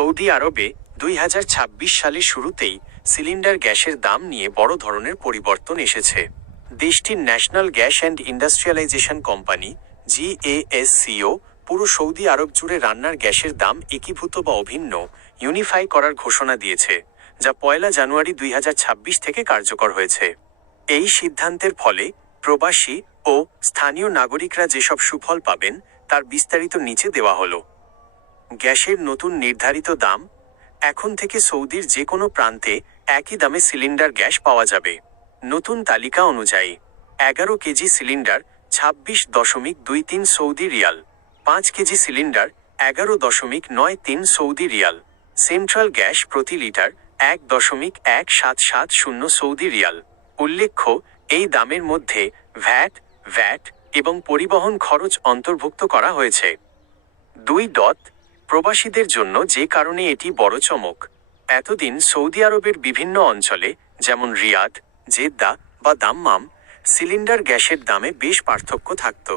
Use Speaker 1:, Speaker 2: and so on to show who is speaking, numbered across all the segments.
Speaker 1: Saudi আরবে দুই হাজার ছাব্বিশ সালের শুরুতেই সিলিন্ডার গ্যাসের দাম নিয়ে বড় ধরনের পরিবর্তন এসেছে। দেশটির national gas and industrialization company, GASCO, পুরো সৌদি আরব জুড়ে রান্নার গ্যাসের দাম একীভূত বা অভিন্ন ইউনিফাই করার ঘোষণা দিয়েছে, যা পয়লা জানুয়ারি দুই হাজার ছাব্বিশ থেকে কার্যকর হয়েছে। এই সিদ্ধান্তের ফলে প্রবাসী ও স্থানীয় নাগরিকরা যেসব সুফল পাবেন, তার বিস্তারিত নিচে দেওয়া হলো। গ্যাসের নতুন নির্ধারিত দাম এখন থেকে সৌদির যে কোনো প্রান্তে একই দামে সিলিন্ডার গ্যাস পাওয়া যাবে। নতুন তালিকা অনুযায়ী, এগারো কেজি সিলিন্ডার ছাব্বিশ দশমিক দুই তিন সৌদি রিয়াল, পাঁচ কেজি সিলিন্ডার এগারো দশমিক নয় তিন সৌদি রিয়াল, সেন্ট্রাল গ্যাস প্রতি লিটার এক দশমিক এক সাত সাত শূন্য সৌদি রিয়াল। উল্লেখ্য, এই দামের মধ্যে ভ্যাট ভ্যাট এবং পরিবহন খরচ অন্তর্ভুক্ত করা হয়েছে। দুই ডট প্রবাসীদের জন্য যে কারণে এটি বড় চমক, এতদিন সৌদি আরবের বিভিন্ন অঞ্চলে, যেমন রিয়াদ, জেদ্দা বা দাম্মাম, সিলিন্ডার গ্যাসের দামে বেশ পার্থক্য থাকত।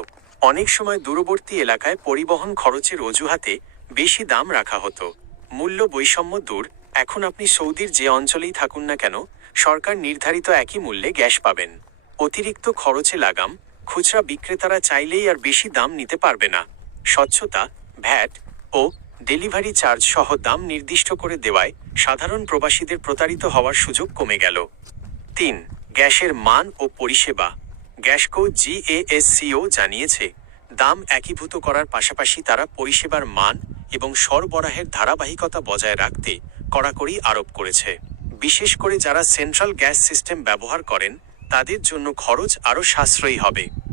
Speaker 1: অনেক সময় দূরবর্তী এলাকায় পরিবহন খরচের অজুহাতে বেশি দাম রাখা হতো। মূল্য বৈষম্য দূর, এখন আপনি সৌদির যে অঞ্চলেই থাকুন না কেন, সরকার নির্ধারিত একই মূল্যে গ্যাস পাবেন। অতিরিক্ত খরচে লাগাম, খুচরা বিক্রেতারা চাইলেই আর বেশি দাম নিতে পারবে না। স্বচ্ছতা, ভ্যাট ও ডেলিভারি চার্জ সহ দাম নির্দিষ্ট করে দেওয়ায় সাধারণ প্রবাসীদের প্রতারিত হওয়ার সুযোগ কমে গেল। তিন, গ্যাসের মান ও পরিষেবা। গ্যাসকো জিএএসসিও জানিয়েছে, দাম একীভূত করার পাশাপাশি তারা পরিষেবার মান এবং সরবরাহের ধারাবাহিকতা বজায় রাখতে কড়াকড়ি আরোপ করেছে। বিশেষ করে যারা সেন্ট্রাল গ্যাস সিস্টেম ব্যবহার করেন, তাদের জন্য খরচ আরও সাশ্রয়ী হবে।